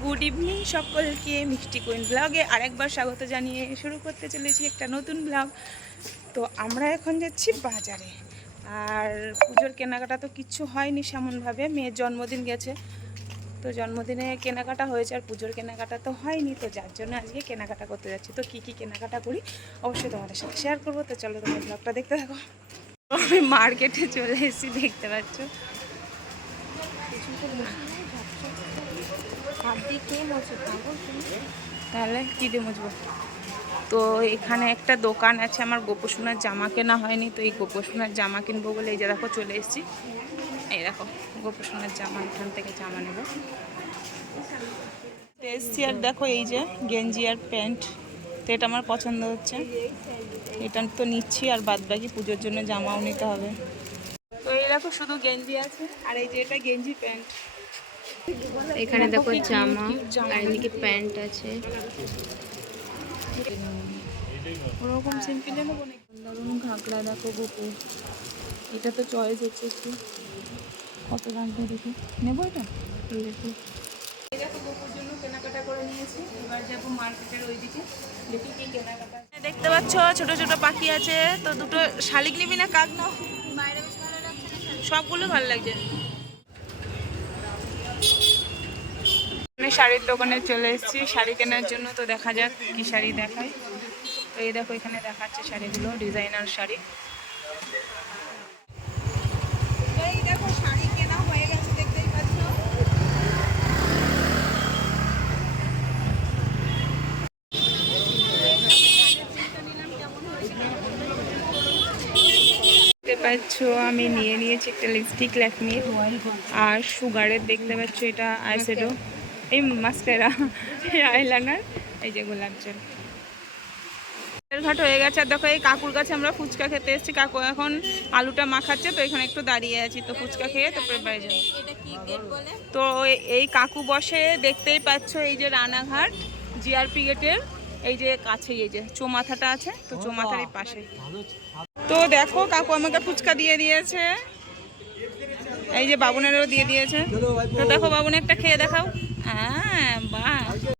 Good evening সকলকে মিষ্টি queen ব্লগে আরেকবার স্বাগত জানিয়ে শুরু করতে চলেছি একটা নতুন ব্লগ তো আমরা এখন যাচ্ছি বাজারে। আর পুজোর কেনাকাটা তো কিচ্ছু হয়নি সেমনভাবে, মেয়ের জন্মদিন গেছে। তো জন্মদিনে কেনাকাটা হয়েছে আর পুজোর কেনাকাটা তো হয়নি, তো যার জন্য আজকে কেনাকাটা করতে যাচ্ছি। তো কী কী কেনাকাটা করি অবশ্যই তোমাদের সাথে শেয়ার করব। তো চলো তোমার ব্লগটা দেখতে থাকো। আমি মার্কেটে চলে এসেছি, দেখতে পাচ্ছ? তাহলে কী দিয়ে মুছবো? তো এখানে একটা দোকান আছে, আমার গোপোষণার জামা কেনা হয়নি, তো এই গোপোষণার জামা কিনবো বলে এই যে দেখো চলে এসেছি। এই দেখো গোপোষণার জামা, এখান থেকে জামা নেব। এসছি আর দেখো এই যে গেঞ্জি আর প্যান্ট, তো এটা আমার পছন্দ হচ্ছে। এটা তো নিচ্ছি আর বাদ বাকি পুজোর জন্য জামাও নিতে হবে। তো এই দেখো শুধু গেঞ্জি আছে, আর এই যে এটা গেঞ্জি প্যান্ট। এখানে দেখো জামা। আর এদিকে প্যান্ট আছে। ওরকম সিম্পলে নেব না দারুণ ঘাগড়া দেখো গোপু। এটা তো চয়েস হচ্ছে একটু। কত দাম দিয়ে দেখি? নেব এটা? দেখো। এই দেখো গোপুর জন্য কেনাকাটা করে নিয়েছি। এবার যাব মার্কেটের ওইদিকে। দেখি কি কেনাকাটা আছে। দেখতে পাচ্ছ ছোট ছোট পাখি আছে। তো দুটো শালিক নিবি না কাক নাও? সবগুলো ভালো লাগছে। শাড়ির দোকানে চলে এসেছি। শাড়ি কেনার জন্য তো দেখা যাক কি শাড়ি দেখায়। তো এই দেখো এখানে দেখাচ্ছে শাড়িগুলো ডিজাইনার শাড়ি। পাচ্ছ। দেখতে পাচ্ছ আমি নিয়ে নিয়েছি একটা লিপস্টিক ল্যাকমি আর সুগারের দেখতে পাচ্ছ এটা আইশ্যাডো এই মাস্কেরা। আইলাইনার, এই যে গোলাপ জল। ঘাট হয়ে গেছে। আর দেখো, এই কাকুর কাছে আমরা ফুচকা খেতে এসেছি। কাকু এখন আলুটা মাখাচ্ছে, তো এখানে একটু দাঁড়িয়ে আছি, তো ফুচকা খেয়ে তারপরে বাড়ি যাব। তো এই কাকু বসে দেখতেই পাচ্ছ এই যে রানাঘাট জিআরপি গেটের এই যে কাছেই, এই যে চৌমাথাটা আছে, তো চৌমাথারই পাশে। তো দেখো, কাকু আমাকে ফুচকা দিয়ে দিয়েছে। এই যে বাবুনেরও দিয়ে দিয়েছে। তো দেখো, বাবুন একটা খেয়ে দেখাও। হ্যাঁ বাহ